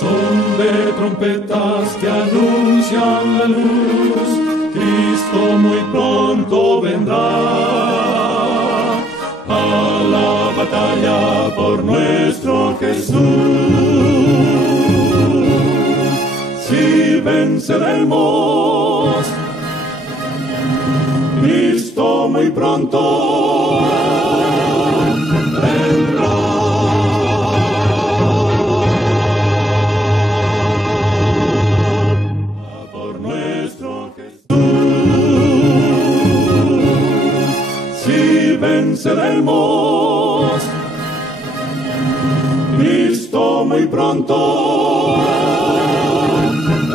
Son de trompetas que anuncian la luz, Cristo muy pronto vendrá a la batalla por nuestro Jesús. Si venceremos, Cristo muy pronto vendrá. Por nuestro Jesús, si venceremos, Cristo muy pronto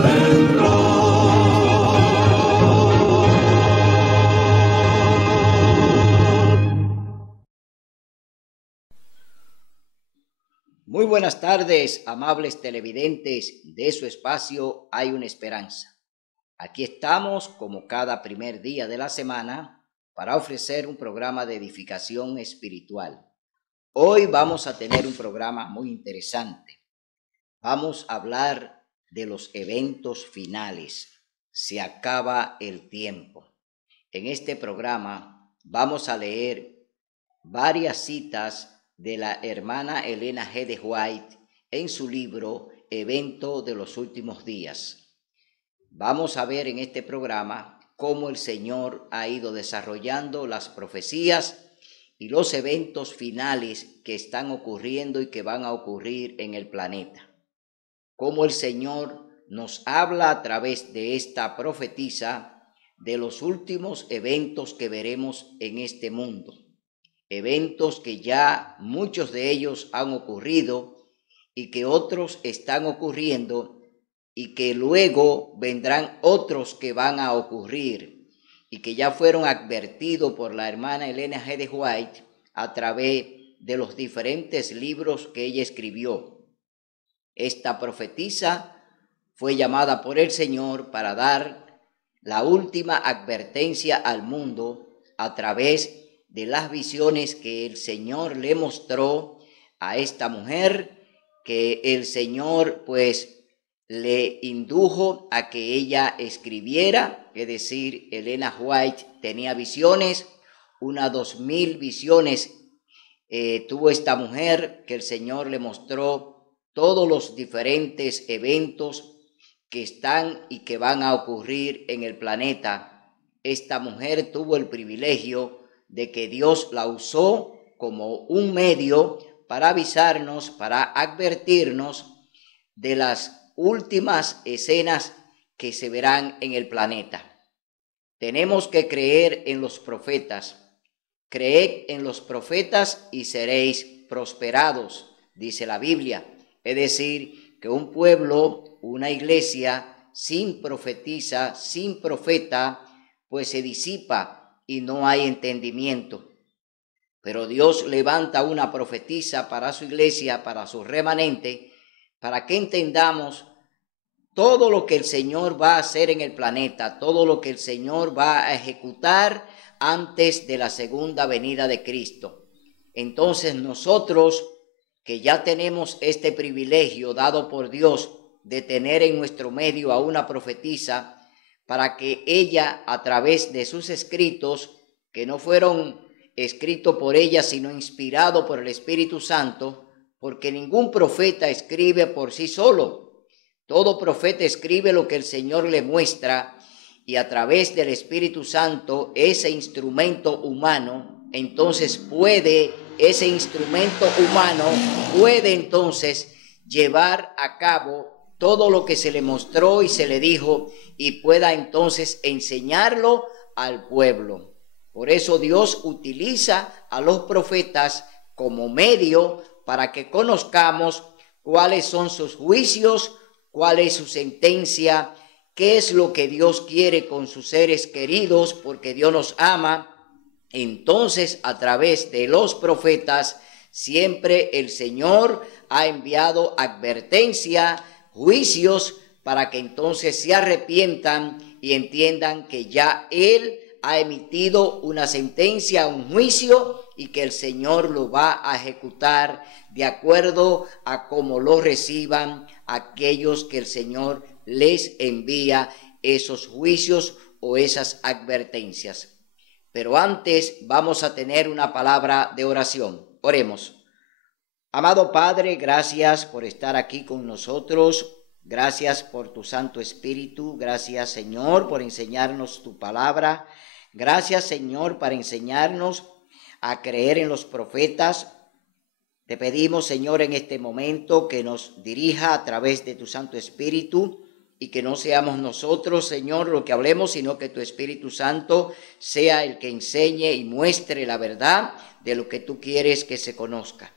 vendrá. Muy buenas tardes, amables televidentes de su espacio Hay una Esperanza. Aquí estamos, como cada primer día de la semana, para ofrecer un programa de edificación espiritual. Hoy vamos a tener un programa muy interesante. Vamos a hablar de los eventos finales. Se acaba el tiempo. En este programa vamos a leer varias citas de la hermana Elena G. de White en su libro Evento de los Últimos Días. Vamos a ver en este programa cómo el Señor ha ido desarrollando las profecías y los eventos finales que están ocurriendo y que van a ocurrir en el planeta. Cómo el Señor nos habla a través de esta profetisa de los últimos eventos que veremos en este mundo. Eventos que ya muchos de ellos han ocurrido y que otros están ocurriendo y que luego vendrán otros que van a ocurrir y que ya fueron advertidos por la hermana Elena G. de White a través de los diferentes libros que ella escribió. Esta profetisa fue llamada por el Señor para dar la última advertencia al mundo a través de las visiones que el Señor le mostró a esta mujer, que el Señor le indujo a que ella escribiera, es decir, Elena White tenía visiones, unas 2000 visiones tuvo esta mujer, que el Señor le mostró todos los diferentes eventos que están y que van a ocurrir en el planeta. Esta mujer tuvo el privilegio de que Dios la usó como un medio para avisarnos, para advertirnos de las últimas escenas que se verán en el planeta. Tenemos que creer en los profetas. Creed en los profetas y seréis prosperados, dice la Biblia. Es decir, que un pueblo, una iglesia sin profetisa, sin profeta, pues se disipa y no hay entendimiento. Pero Dios levanta una profetisa para su iglesia, para su remanente, para que entendamos todo lo que el Señor va a hacer en el planeta, todo lo que el Señor va a ejecutar antes de la segunda venida de Cristo. Entonces nosotros, que ya tenemos este privilegio dado por Dios de tener en nuestro medio a una profetisa, para que ella, a través de sus escritos, que no fueron escritos por ella, sino inspirados por el Espíritu Santo, porque ningún profeta escribe por sí solo. Todo profeta escribe lo que el Señor le muestra, y a través del Espíritu Santo, ese instrumento humano, entonces ese instrumento humano puede entonces llevar a cabo todo lo que se le mostró y se le dijo, y pueda entonces enseñarlo al pueblo. Por eso Dios utiliza a los profetas como medio para que conozcamos cuáles son sus juicios, cuál es su sentencia, qué es lo que Dios quiere con sus seres queridos, porque Dios nos ama. Entonces, a través de los profetas, siempre el Señor ha enviado advertencia, juicios, para que entonces se arrepientan y entiendan que ya Él ha emitido una sentencia, un juicio, y que el Señor lo va a ejecutar de acuerdo a cómo lo reciban aquellos que el Señor les envía esos juicios o esas advertencias. Pero antes vamos a tener una palabra de oración. Oremos. Amado Padre, gracias por estar aquí con nosotros. Gracias por tu Santo Espíritu. Gracias, Señor, por enseñarnos tu palabra. Gracias, Señor, para enseñarnos a creer en los profetas. Te pedimos, Señor, en este momento que nos dirija a través de tu Santo Espíritu y que no seamos nosotros, Señor, lo que hablemos, sino que tu Espíritu Santo sea el que enseñe y muestre la verdad de lo que tú quieres que se conozca.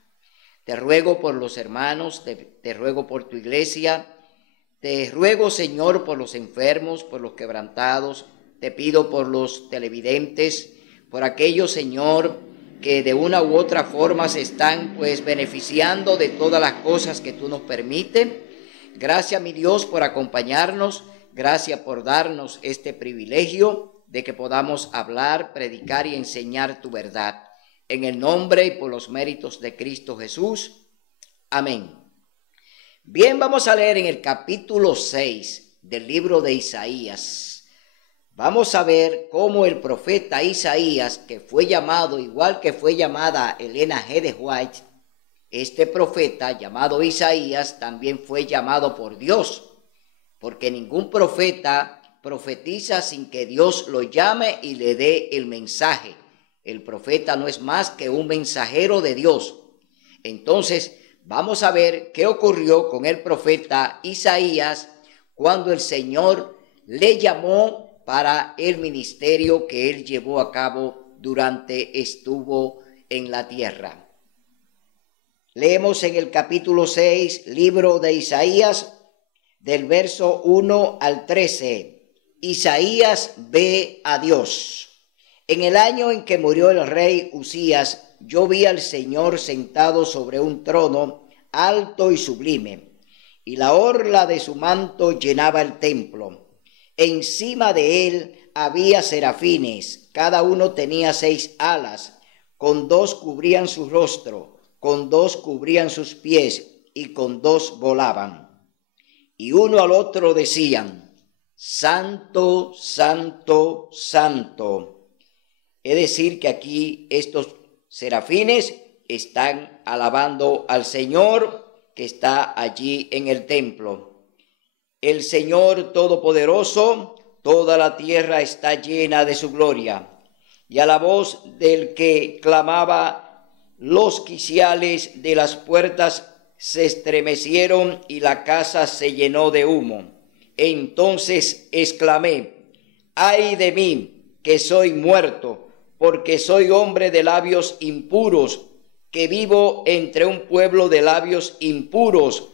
Te ruego por los hermanos, te ruego por tu iglesia, te ruego, Señor, por los enfermos, por los quebrantados, te pido por los televidentes, por aquellos, Señor, que de una u otra forma se están beneficiando de todas las cosas que tú nos permites. Gracias, mi Dios, por acompañarnos. Gracias por darnos este privilegio de que podamos hablar, predicar y enseñar tu verdad. En el nombre y por los méritos de Cristo Jesús. Amén. Bien, vamos a leer en el capítulo 6 del libro de Isaías. Vamos a ver cómo el profeta Isaías, que fue llamado, igual que fue llamada Elena G. de White, este profeta llamado Isaías también fue llamado por Dios, porque ningún profeta profetiza sin que Dios lo llame y le dé el mensaje. El profeta no es más que un mensajero de Dios. Entonces, vamos a ver qué ocurrió con el profeta Isaías cuando el Señor le llamó para el ministerio que él llevó a cabo durante estuvo en la tierra. Leemos en el capítulo 6, libro de Isaías, del verso 1 al 13. Isaías ve a Dios. En el año en que murió el rey Usías, yo vi al Señor sentado sobre un trono alto y sublime, y la orla de su manto llenaba el templo. Encima de él había serafines, cada uno tenía 6 alas, con 2 cubrían su rostro, con 2 cubrían sus pies, y con 2 volaban. Y uno al otro decían: Santo, Santo, Santo. Es decir, que aquí estos serafines están alabando al Señor que está allí en el templo. El Señor Todopoderoso, toda la tierra está llena de su gloria. Y a la voz del que clamaba, los quiciales de las puertas se estremecieron y la casa se llenó de humo. Entonces exclamé: ¡ay de mí, que soy muerto! Porque soy hombre de labios impuros, que vivo entre un pueblo de labios impuros,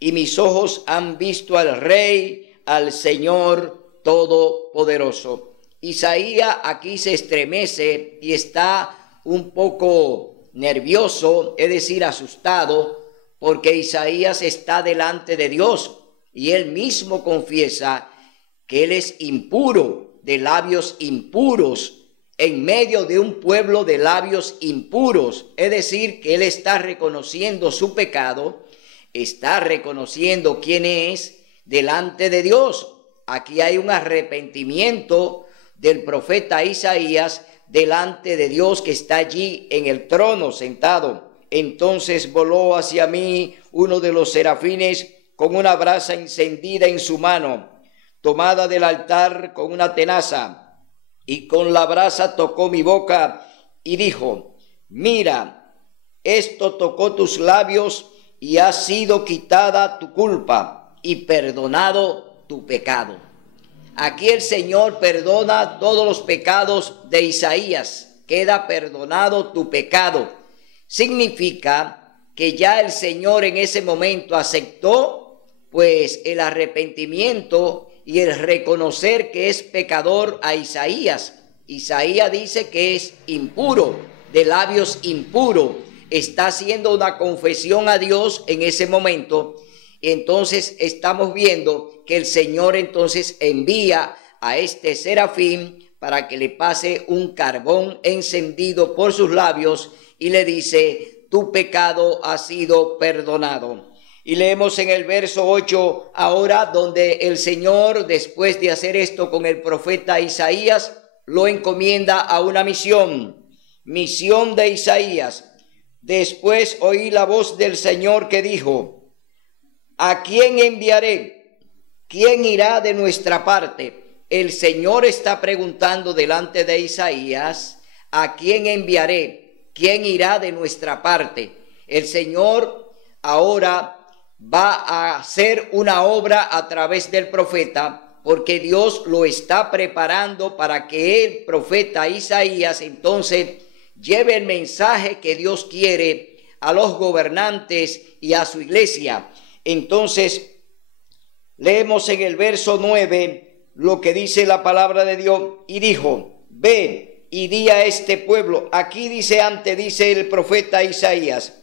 y mis ojos han visto al Rey, al Señor Todopoderoso. Isaías aquí se estremece y está un poco nervioso, es decir, asustado, porque Isaías está delante de Dios y él mismo confiesa que él es impuro, de labios impuros, en medio de un pueblo de labios impuros. Es decir, que él está reconociendo su pecado, está reconociendo quién es delante de Dios. Aquí hay un arrepentimiento del profeta Isaías delante de Dios que está allí en el trono sentado. Entonces voló hacia mí uno de los serafines con una brasa encendida en su mano, tomada del altar con una tenaza, y con la brasa tocó mi boca y dijo: mira, esto tocó tus labios y ha sido quitada tu culpa y perdonado tu pecado. Aquí el Señor perdona todos los pecados de Isaías. Queda perdonado tu pecado. Significa que ya el Señor en ese momento aceptó el arrepentimiento y el reconocer que es pecador a Isaías. Isaías dice que es impuro, de labios impuros. Está haciendo una confesión a Dios en ese momento. Entonces estamos viendo que el Señor entonces envía a este serafín para que le pase un carbón encendido por sus labios y le dice: tu pecado ha sido perdonado. Y leemos en el verso 8 ahora, donde el Señor, después de hacer esto con el profeta Isaías, lo encomienda a una misión de Isaías. Después oí la voz del Señor que dijo: ¿a quién enviaré? ¿Quién irá de nuestra parte? El Señor está preguntando delante de Isaías: ¿a quién enviaré? ¿Quién irá de nuestra parte? El Señor ahora va a hacer una obra a través del profeta, porque Dios lo está preparando para que el profeta Isaías entonces lleve el mensaje que Dios quiere a los gobernantes y a su iglesia. Entonces leemos en el verso 9 lo que dice la palabra de Dios: y dijo: ve y di a este pueblo. Aquí dice el profeta Isaías: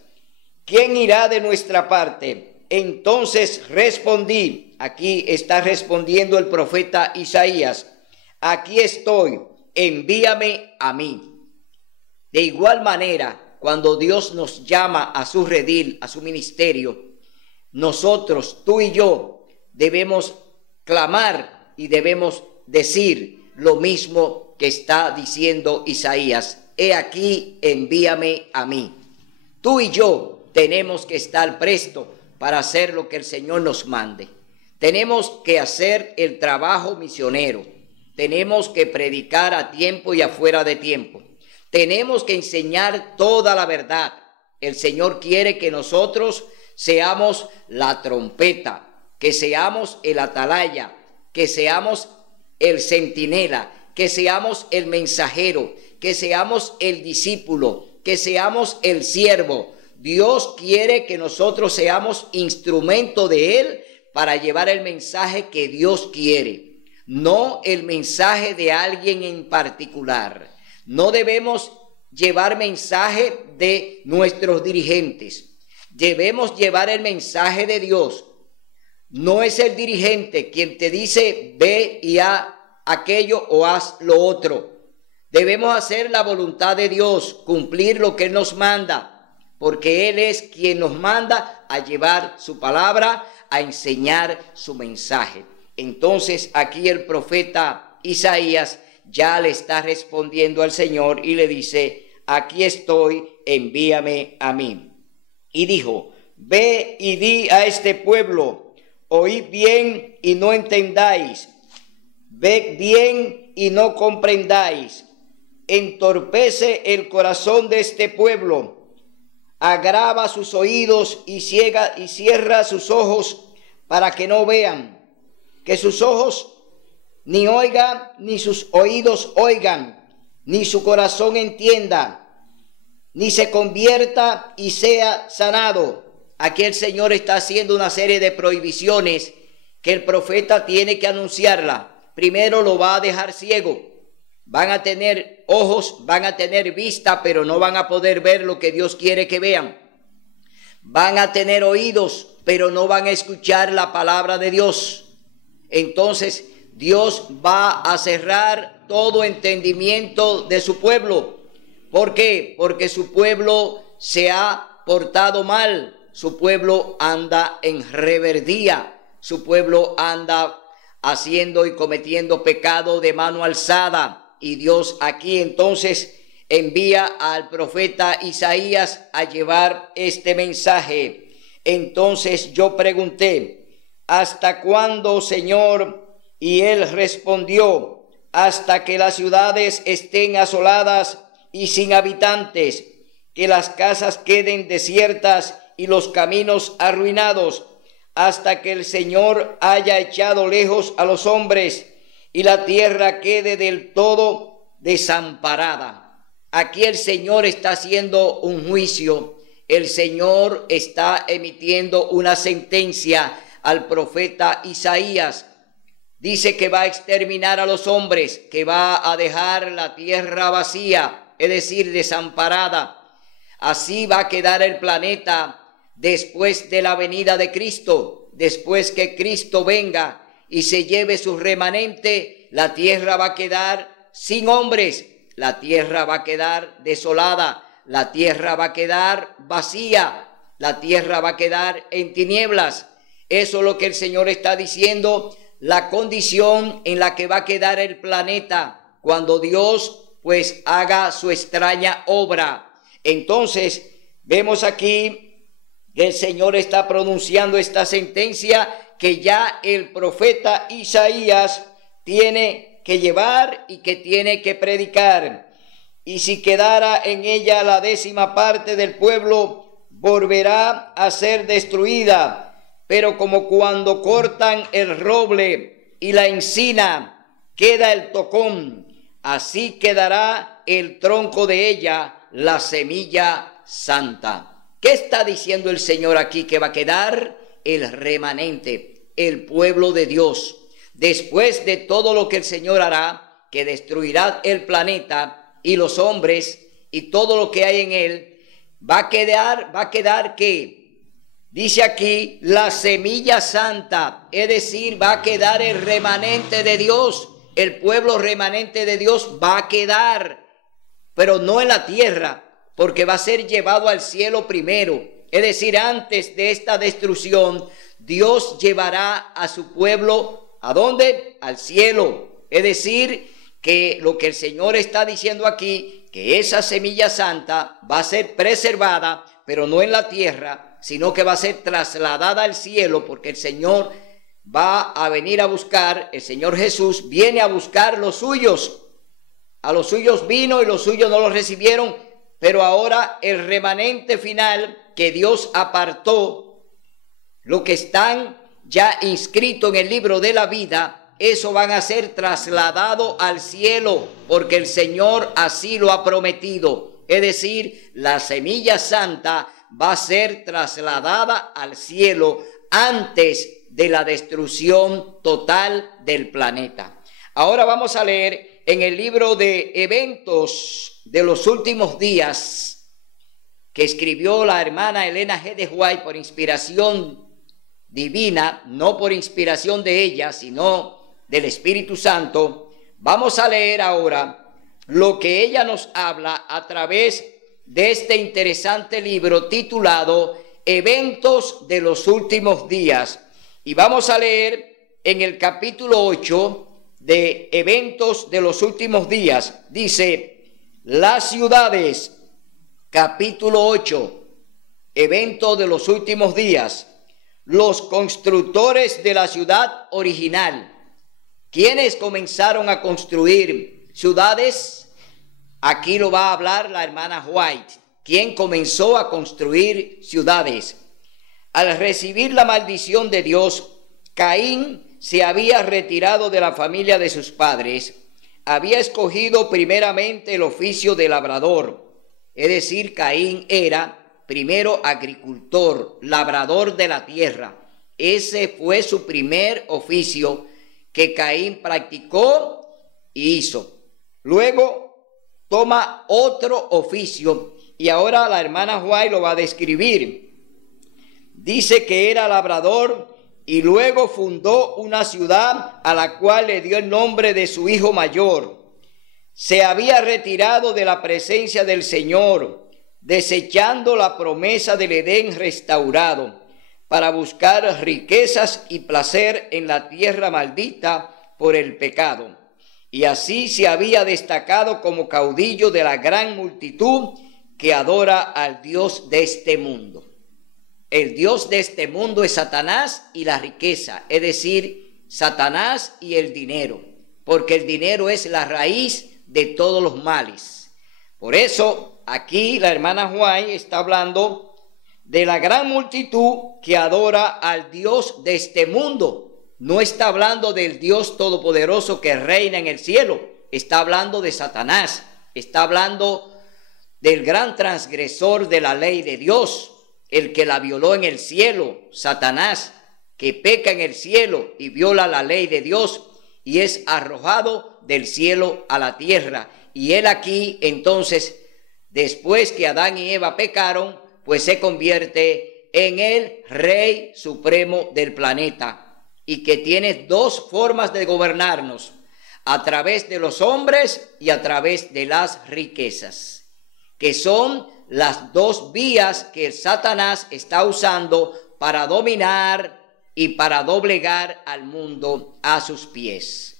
¿quién irá de nuestra parte? Entonces respondí, aquí está respondiendo el profeta Isaías: aquí estoy, envíame a mí. De igual manera, cuando Dios nos llama a su redil, a su ministerio, nosotros, tú y yo, debemos clamar y debemos decir lo mismo que está diciendo Isaías: he aquí, envíame a mí. Tú y yo tenemos que estar prestos para hacer lo que el Señor nos mande. Tenemos que hacer el trabajo misionero. Tenemos que predicar a tiempo y afuera de tiempo. Tenemos que enseñar toda la verdad. El Señor quiere que nosotros seamos la trompeta, que seamos el atalaya, que seamos el centinela, que seamos el mensajero, que seamos el discípulo, que seamos el siervo. Dios quiere que nosotros seamos instrumento de Él para llevar el mensaje que Dios quiere, no el mensaje de alguien en particular. No debemos llevar mensaje de nuestros dirigentes, debemos llevar el mensaje de Dios. No es el dirigente quien te dice: ve y haz aquello o haz lo otro. Debemos hacer la voluntad de Dios, cumplir lo que Él nos manda, porque Él es quien nos manda a llevar su palabra, a enseñar su mensaje. Entonces aquí el profeta Isaías ya le está respondiendo al Señor y le dice: aquí estoy, envíame a mí. Y dijo: ve y di a este pueblo: oíd bien y no entendáis, ved bien y no comprendáis. Entorpece el corazón de este pueblo, agrava sus oídos y cierra sus ojos para que no vean, que sus ojos ni oigan, ni sus oídos oigan, ni su corazón entienda, ni se convierta y sea sanado. Aquí el Señor está haciendo una serie de prohibiciones que el profeta tiene que anunciarla. Primero lo va a dejar ciego. Van a tener ojos, van a tener vista, pero no van a poder ver lo que Dios quiere que vean. Van a tener oídos, pero no van a escuchar la palabra de Dios. Entonces Dios va a cerrar todo entendimiento de su pueblo. ¿Por qué? Porque su pueblo se ha portado mal. Su pueblo anda en rebeldía. Su pueblo anda haciendo y cometiendo pecado de mano alzada. Y Dios aquí entonces envía al profeta Isaías a llevar este mensaje. Entonces yo pregunté: ¿hasta cuándo, Señor? Y Él respondió: hasta que las ciudades estén asoladas y sin habitantes, que las casas queden desiertas y los caminos arruinados, hasta que el Señor haya echado lejos a los hombres y la tierra quede del todo desamparada. Aquí el Señor está haciendo un juicio. El Señor está emitiendo una sentencia al profeta Isaías. Dice que va a exterminar a los hombres, que va a dejar la tierra vacía, es decir, desamparada. Así va a quedar el planeta después de la venida de Cristo. Después que Cristo venga y se lleve su remanente, la tierra va a quedar sin hombres. La tierra va a quedar desolada, la tierra va a quedar vacía, la tierra va a quedar en tinieblas. Eso es lo que el Señor está diciendo, la condición en la que va a quedar el planeta cuando Dios pues haga su extraña obra. Entonces vemos aquí que el Señor está pronunciando esta sentencia que ya el profeta Isaías tiene que llevar y que tiene que predicar. Y si quedara en ella la 10ª parte del pueblo, volverá a ser destruida. Pero como cuando cortan el roble y la encina, queda el tocón, así quedará el tronco de ella, la semilla santa. ¿Qué está diciendo el Señor aquí? Que va a quedar el remanente, el pueblo de Dios. Después de todo lo que el Señor hará, que destruirá el planeta y los hombres y todo lo que hay en él, va a quedar ¿qué? Dice aquí, la semilla santa, es decir, va a quedar el remanente de Dios, el pueblo remanente de Dios va a quedar, pero no en la tierra, porque va a ser llevado al cielo primero. Es decir, antes de esta destrucción, Dios llevará a su pueblo, ¿a dónde? Al cielo. Es decir, que lo que el Señor está diciendo aquí, que esa semilla santa va a ser preservada, pero no en la tierra, sino que va a ser trasladada al cielo, porque el Señor va a venir a buscar, el Señor Jesús viene a buscar los suyos. A los suyos vino y los suyos no los recibieron, pero ahora el remanente final que Dios apartó, lo que están ya inscritos en el libro de la vida, eso van a ser trasladados al cielo, porque el Señor así lo ha prometido. Es decir, la semilla santa va a ser trasladada al cielo antes de la destrucción total del planeta. Ahora vamos a leer en el libro de Eventos de los Últimos Días, que escribió la hermana Elena G. de White por inspiración divina, no por inspiración de ella, sino del Espíritu Santo. Vamos a leer ahora lo que ella nos habla a través de este interesante libro titulado Eventos de los Últimos Días. Y vamos a leer en el capítulo 8 de Eventos de los Últimos Días. Dice, las ciudades, capítulo 8, Evento de los Últimos Días. Los constructores de la ciudad original. ¿Quiénes comenzaron a construir ciudades? Aquí lo va a hablar la hermana White. ¿Quién comenzó a construir ciudades? Al recibir la maldición de Dios, Caín se había retirado de la familia de sus padres. Había escogido primeramente el oficio de labrador. Es decir, Caín era primero agricultor, labrador de la tierra. Ese fue su primer oficio que Caín practicó y hizo. Luego toma otro oficio y ahora la hermana White lo va a describir. Dice que era labrador y luego fundó una ciudad a la cual le dio el nombre de su hijo mayor. Se había retirado de la presencia del Señor, desechando la promesa del Edén restaurado, para buscar riquezas y placer en la tierra maldita por el pecado. Y así se había destacado como caudillo de la gran multitud que adora al Dios de este mundo. El Dios de este mundo es Satanás y la riqueza, es decir, Satanás y el dinero, porque el dinero es la raíz de todos los males. Por eso, aquí la hermana White está hablando de la gran multitud que adora al Dios de este mundo. No está hablando del Dios todopoderoso que reina en el cielo, está hablando de Satanás, está hablando del gran transgresor de la ley de Dios, el que la violó en el cielo, Satanás, que peca en el cielo y viola la ley de Dios y es arrojado del cielo a la tierra. Y él aquí entonces, después que Adán y Eva pecaron, pues se convierte en el Rey Supremo del planeta y que tiene dos formas de gobernarnos. a través de los hombres y a través de las riquezas, que son las dos vías que Satanás está usando para dominar y para doblegar al mundo a sus pies.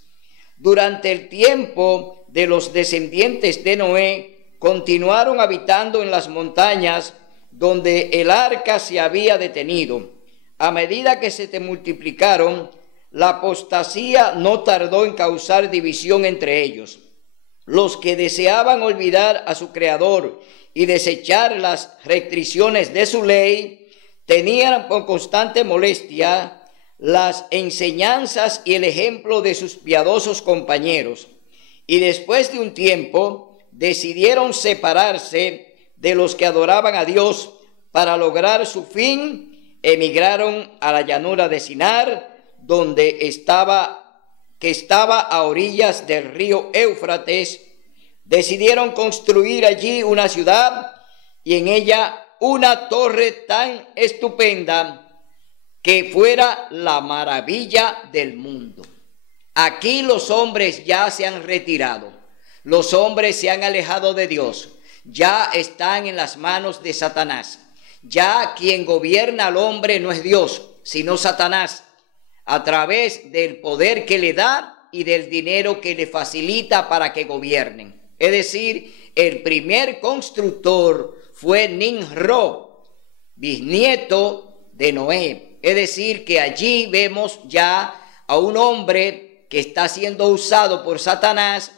Durante el tiempo de los descendientes de Noé, continuaron habitando en las montañas donde el arca se había detenido. A medida que se multiplicaron, la apostasía no tardó en causar división entre ellos. Los que deseaban olvidar a su Creador y desechar las restricciones de su ley, tenían por constante molestia las enseñanzas y el ejemplo de sus piadosos compañeros. Y después de un tiempo, decidieron separarse de los que adoraban a Dios. Para lograr su fin, emigraron a la llanura de Sinar, que estaba a orillas del río Éufrates. Decidieron construir allí una ciudad y en ella una torre tan estupenda que fuera la maravilla del mundo. Aquí los hombres ya se han retirado, los hombres se han alejado de Dios, ya están en las manos de Satanás. Ya quien gobierna al hombre no es Dios, sino Satanás, a través del poder que le da y del dinero que le facilita para que gobiernen. Es decir, el primer constructor fue Nimrod, bisnieto de Noé. Es decir, que allí vemos ya a un hombre que está siendo usado por Satanás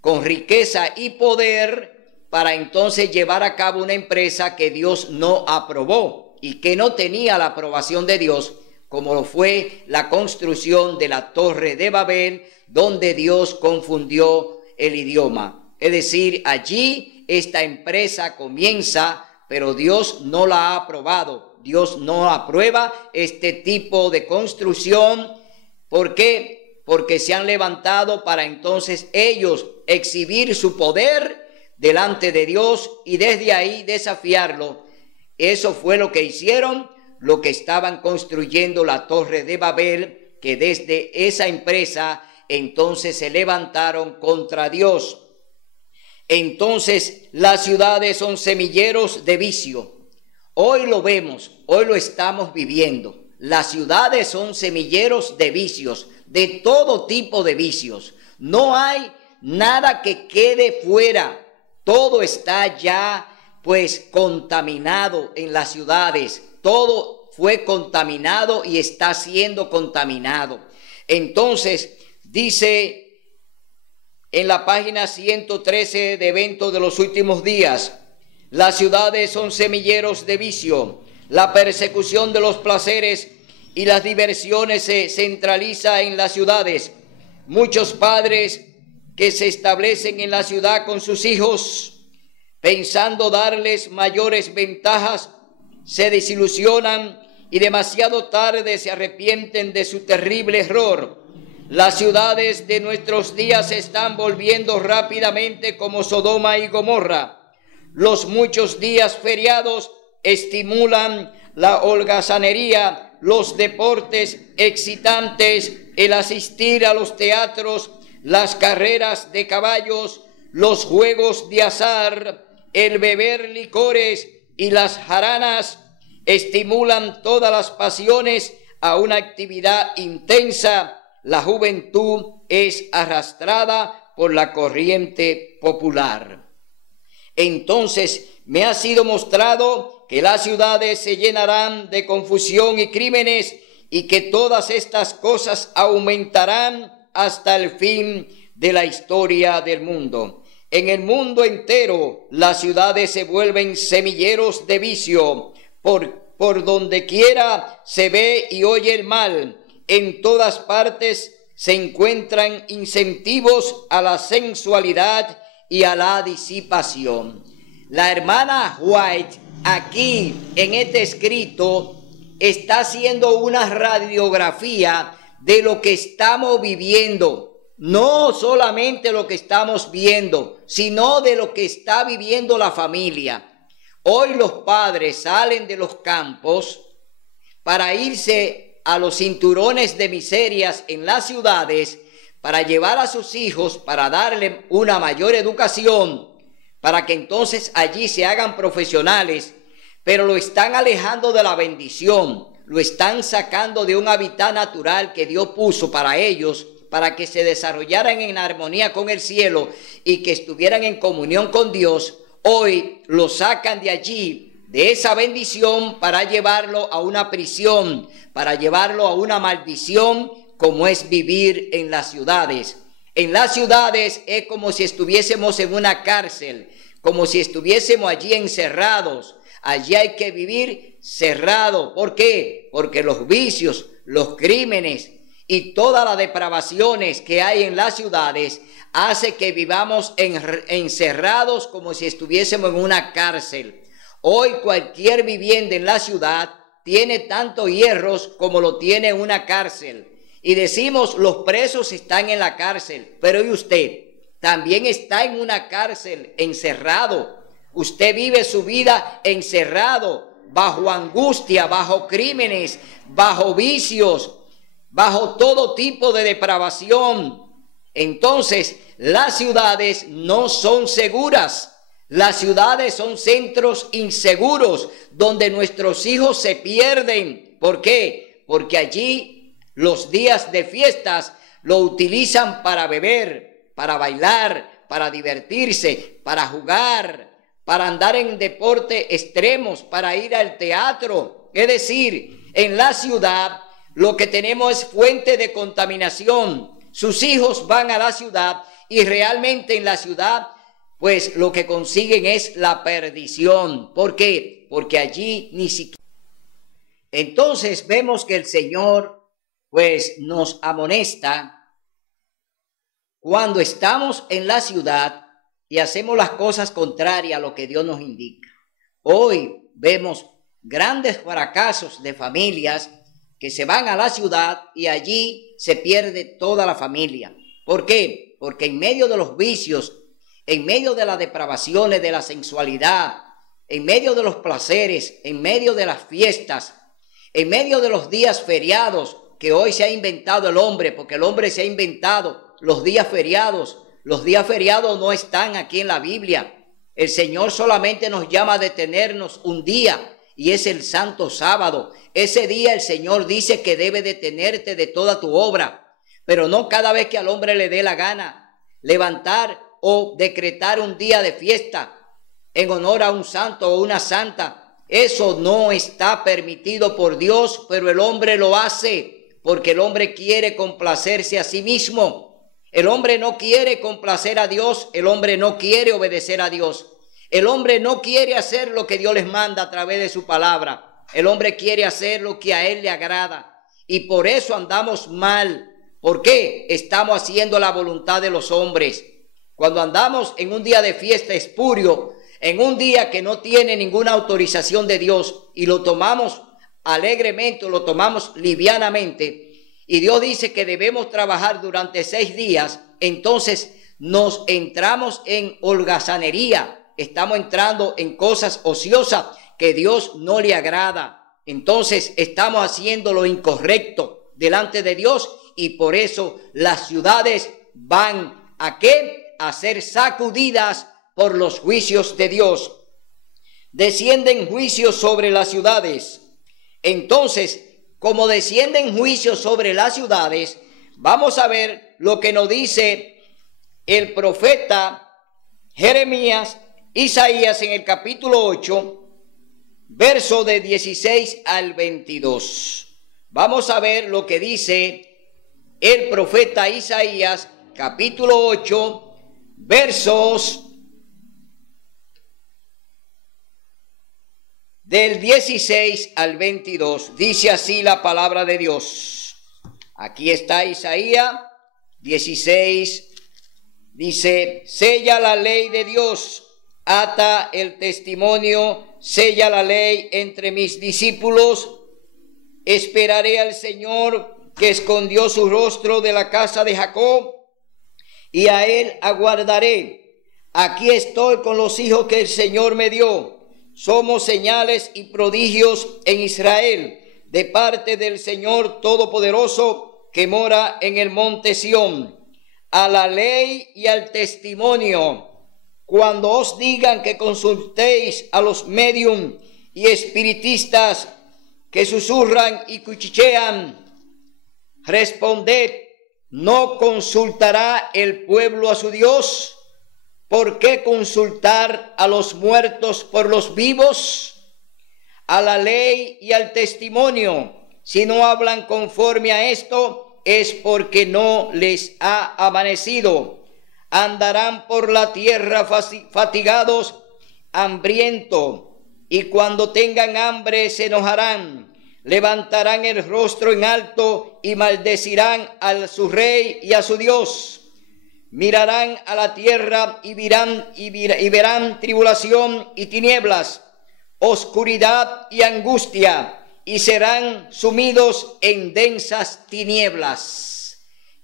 con riqueza y poder para entonces llevar a cabo una empresa que Dios no aprobó y que no tenía la aprobación de Dios, como lo fue la construcción de la Torre de Babel, donde Dios confundió el idioma. Es decir, allí esta empresa comienza, pero Dios no la ha aprobado. Dios no aprueba este tipo de construcción. ¿Por qué? Porque se han levantado para entonces ellos exhibir su poder delante de Dios y desde ahí desafiarlo. Eso fue lo que hicieron, lo que estaban construyendo la Torre de Babel, que desde esa empresa entonces se levantaron contra Dios. Entonces las ciudades son semilleros de vicio. Hoy lo vemos, hoy lo estamos viviendo. Las ciudades son semilleros de vicios, de todo tipo de vicios. No hay nada que quede fuera. Todo está ya pues contaminado en las ciudades. Todo fue contaminado y está siendo contaminado. Entonces dice en la página 113 de Eventos de los Últimos Días: las ciudades son semilleros de vicio. La persecución de los placeres y las diversiones se centraliza en las ciudades. Muchos padres que se establecen en la ciudad con sus hijos, pensando darles mayores ventajas, se desilusionan y demasiado tarde se arrepienten de su terrible error. Las ciudades de nuestros días se están volviendo rápidamente como Sodoma y Gomorra. Los muchos días feriados estimulan la holgazanería, los deportes excitantes, el asistir a los teatros, las carreras de caballos, los juegos de azar, el beber licores y las jaranas estimulan todas las pasiones a una actividad intensa. La juventud es arrastrada por la corriente popular. Entonces me ha sido mostrado que las ciudades se llenarán de confusión y crímenes y que todas estas cosas aumentarán hasta el fin de la historia del mundo. En el mundo entero las ciudades se vuelven semilleros de vicio. Por donde quiera se ve y oye el mal. En todas partes se encuentran incentivos a la sensualidad y a la disipación. La hermana White aquí en este escrito está haciendo una radiografía de lo que estamos viviendo. No solamente lo que estamos viendo, sino de lo que está viviendo la familia. Hoy los padres salen de los campos para irse a los cinturones de miserias en las ciudades para llevar a sus hijos, para darle una mayor educación, para que entonces allí se hagan profesionales, pero lo están alejando de la bendición, lo están sacando de un hábitat natural que Dios puso para ellos, para que se desarrollaran en armonía con el cielo y que estuvieran en comunión con Dios. Hoy lo sacan de allí, de esa bendición, para llevarlo a una prisión, para llevarlo a una maldición, como es vivir en las ciudades. En las ciudades es como si estuviésemos en una cárcel, como si estuviésemos allí encerrados. Allí hay que vivir cerrado. ¿Por qué? Porque los vicios, los crímenes y todas las depravaciones que hay en las ciudades hace que vivamos encerrados como si estuviésemos en una cárcel. Hoy cualquier vivienda en la ciudad tiene tantos hierros como lo tiene una cárcel. Y decimos, los presos están en la cárcel, pero ¿y usted? También está en una cárcel, encerrado. Usted vive su vida encerrado, bajo angustia, bajo crímenes, bajo vicios, bajo todo tipo de depravación. Entonces, las ciudades no son seguras. Las ciudades son centros inseguros donde nuestros hijos se pierden. ¿Por qué? Porque allí los días de fiestas lo utilizan para beber, para bailar, para divertirse, para jugar, para andar en deportes extremos, para ir al teatro. Es decir, en la ciudad lo que tenemos es fuente de contaminación. Sus hijos van a la ciudad y realmente en la ciudad pues lo que consiguen es la perdición. ¿Por qué? Porque allí ni siquiera. Entonces vemos que el Señor pues nos amonesta cuando estamos en la ciudad y hacemos las cosas contrarias a lo que Dios nos indica. Hoy vemos grandes fracasos de familias que se van a la ciudad y allí se pierde toda la familia. ¿Por qué? Porque en medio de los vicios, en medio de las depravaciones, de la sensualidad, en medio de los placeres, en medio de las fiestas, en medio de los días feriados que hoy se ha inventado el hombre, porque el hombre se ha inventado los días feriados. Los días feriados no están aquí en la Biblia. El Señor solamente nos llama a detenernos un día y es el Santo Sábado. Ese día el Señor dice que debe detenerte de toda tu obra, pero no cada vez que al hombre le dé la gana levantar o decretar un día de fiesta en honor a un santo o una santa. Eso no está permitido por Dios, pero el hombre lo hace porque el hombre quiere complacerse a sí mismo. El hombre no quiere complacer a Dios, el hombre no quiere obedecer a Dios. El hombre no quiere hacer lo que Dios les manda a través de su palabra. El hombre quiere hacer lo que a él le agrada y por eso andamos mal. ¿Por qué? Estamos haciendo la voluntad de los hombres. Cuando andamos en un día de fiesta espurio, en un día que no tiene ninguna autorización de Dios y lo tomamos alegremente, lo tomamos livianamente, y Dios dice que debemos trabajar durante 6 días, entonces nos entramos en holgazanería, estamos entrando en cosas ociosas que Dios no le agrada. Entonces estamos haciendo lo incorrecto delante de Dios y por eso las ciudades van ¿a qué? A ser sacudidas por los juicios de Dios. Descienden juicios sobre las ciudades. Entonces, como descienden juicios sobre las ciudades, vamos a ver lo que nos dice el profeta Jeremías, Isaías en el capítulo 8, verso de 16 al 22. Vamos a ver lo que dice el profeta Isaías, capítulo 8, versos del 16 al 22. Dice así la palabra de Dios. Aquí está Isaías 16. Dice: sella la ley de Dios, ata el testimonio, sella la ley entre mis discípulos. Esperaré al Señor que escondió su rostro de la casa de Jacob, y a él aguardaré. Aquí estoy con los hijos que el Señor me dio. Somos señales y prodigios en Israel, de parte del Señor Todopoderoso, que mora en el monte Sión. a la ley y al testimonio. Cuando os digan que consultéis a los médium y espiritistas que susurran y cuchichean, responded: ¿no consultará el pueblo a su Dios? ¿Por qué consultar a los muertos por los vivos? A la ley y al testimonio, si no hablan conforme a esto, es porque no les ha amanecido. Andarán por la tierra fatigados, hambrientos, y cuando tengan hambre se enojarán. Levantarán el rostro en alto y maldecirán a su rey y a su Dios. Mirarán a la tierra y verán tribulación y tinieblas, oscuridad y angustia, y serán sumidos en densas tinieblas.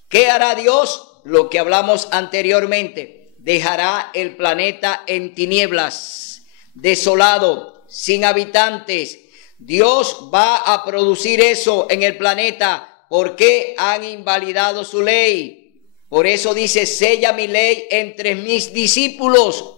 ¿Qué hará Dios? Lo que hablamos anteriormente: dejará el planeta en tinieblas, desolado, sin habitantes. Dios va a producir eso en el planeta porque han invalidado su ley. Por eso dice: sella mi ley entre mis discípulos.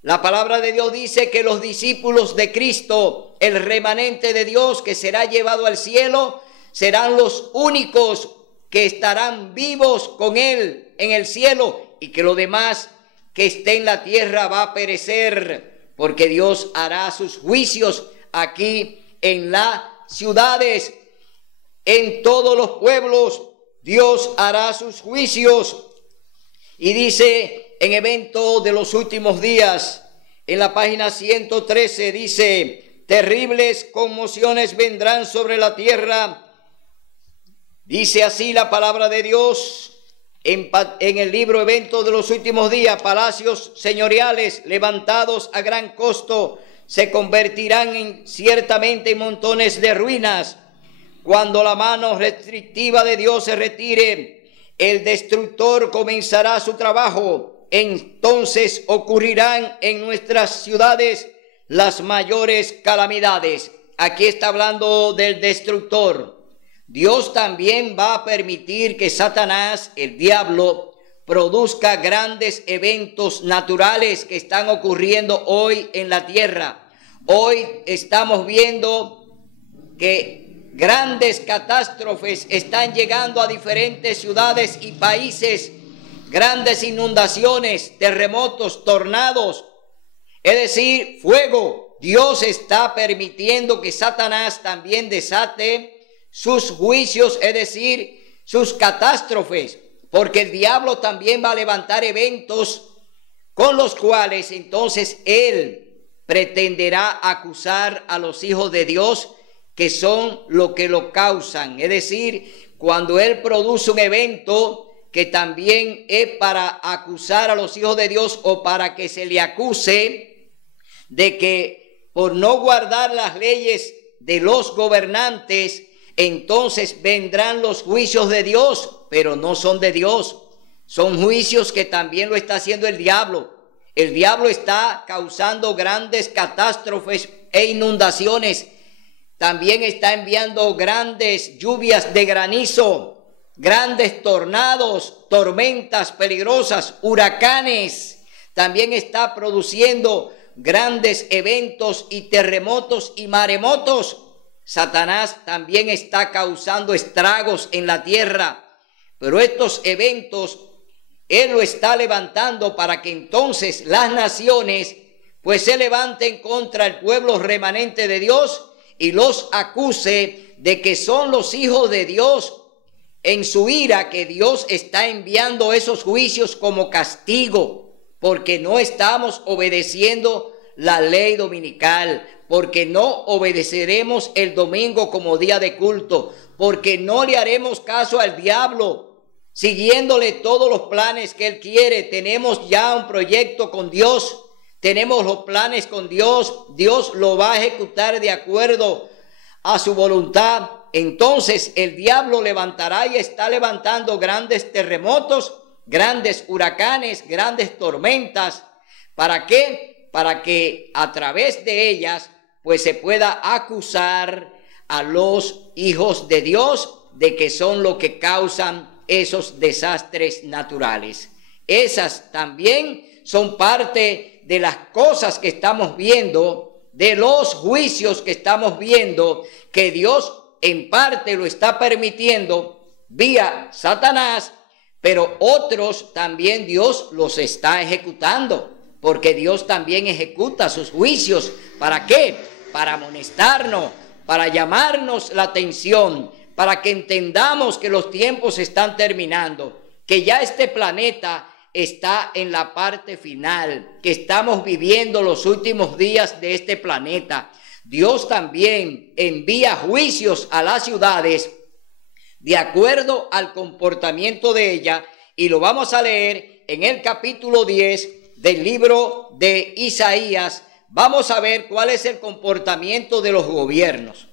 La palabra de Dios dice que los discípulos de Cristo, el remanente de Dios que será llevado al cielo, serán los únicos que estarán vivos con Él en el cielo, y que lo demás que esté en la tierra va a perecer, porque Dios hará sus juicios aquí en las ciudades, en todos los pueblos. Dios hará sus juicios. Y dice en Evento de los Últimos Días, en la página 113, dice: terribles conmociones vendrán sobre la tierra. Dice así la palabra de Dios en el libro Evento de los Últimos Días: palacios señoriales levantados a gran costo se convertirán ciertamente en montones de ruinas. Cuando la mano restrictiva de Dios se retire, el destructor comenzará su trabajo. Entonces ocurrirán en nuestras ciudades las mayores calamidades. Aquí está hablando del destructor. Dios también va a permitir que Satanás, el diablo, produzca grandes eventos naturales que están ocurriendo hoy en la tierra. Hoy estamos viendo que grandes catástrofes están llegando a diferentes ciudades y países. Grandes inundaciones, terremotos, tornados, es decir, fuego. Dios está permitiendo que Satanás también desate sus juicios, es decir, sus catástrofes, porque el diablo también va a levantar eventos con los cuales entonces él pretenderá acusar a los hijos de Dios, que son los que lo causan. Es decir, cuando él produce un evento que también es para acusar a los hijos de Dios, o para que se le acuse de que por no guardar las leyes de los gobernantes, entonces vendrán los juicios de Dios, pero no son de Dios. Son juicios que también lo está haciendo el diablo. El diablo está causando grandes catástrofes e inundaciones. También está enviando grandes lluvias de granizo, grandes tornados, tormentas peligrosas, huracanes. También está produciendo grandes eventos y terremotos y maremotos. Satanás también está causando estragos en la tierra. Pero estos eventos él lo está levantando para que entonces las naciones pues se levanten contra el pueblo remanente de Dios y los acuse de que son los hijos de Dios en su ira, que Dios está enviando esos juicios como castigo, porque no estamos obedeciendo la ley dominical, porque no obedeceremos el domingo como día de culto, porque no le haremos caso al diablo, siguiéndole todos los planes que él quiere. Tenemos ya un proyecto con Dios, tenemos los planes con Dios, Dios lo va a ejecutar de acuerdo a su voluntad. Entonces el diablo levantará y está levantando grandes terremotos, grandes huracanes, grandes tormentas. ¿Para qué? Para que a través de ellas pues se pueda acusar a los hijos de Dios de que son los que causan esos desastres naturales. Esas también son parte de las cosas que estamos viendo, de los juicios que estamos viendo, que Dios en parte lo está permitiendo vía Satanás, pero otros también Dios los está ejecutando, porque Dios también ejecuta sus juicios. ¿Para qué? Para amonestarnos, para llamarnos la atención, para que entendamos que los tiempos están terminando, que ya este planeta está en la parte final, que estamos viviendo los últimos días de este planeta. Dios también envía juicios a las ciudades de acuerdo al comportamiento de ella, y lo vamos a leer en el capítulo 10 del libro de Isaías. Vamos a ver cuál es el comportamiento de los gobiernos,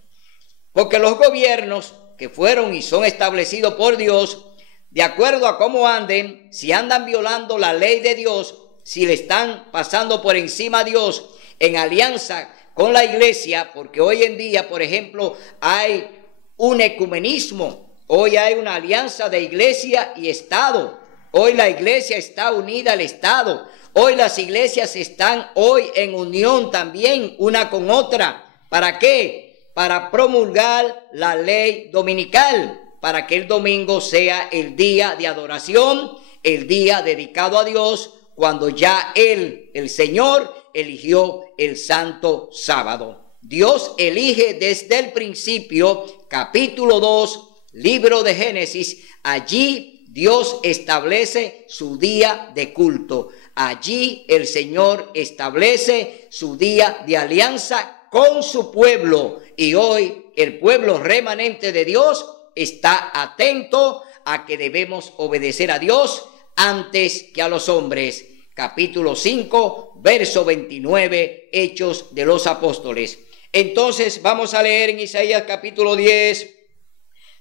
porque los gobiernos que fueron y son establecidos por Dios, de acuerdo a cómo anden, si andan violando la ley de Dios, si le están pasando por encima a Dios en alianza con la iglesia, porque hoy en día, por ejemplo, hay un ecumenismo, hoy hay una alianza de iglesia y Estado, hoy la iglesia está unida al Estado, hoy las iglesias están hoy en unión también una con otra. ¿Para qué? Para promulgar la ley dominical, para que el domingo sea el día de adoración, el día dedicado a Dios, cuando ya el Señor eligió el santo sábado. Dios elige desde el principio, capítulo 2, libro de Génesis. Allí Dios establece su día de culto. Allí el Señor establece su día de alianza con su pueblo. Y hoy el pueblo remanente de Dios está atento a que debemos obedecer a Dios antes que a los hombres. Capítulo 5, verso 29, Hechos de los Apóstoles. Entonces vamos a leer en Isaías capítulo 10,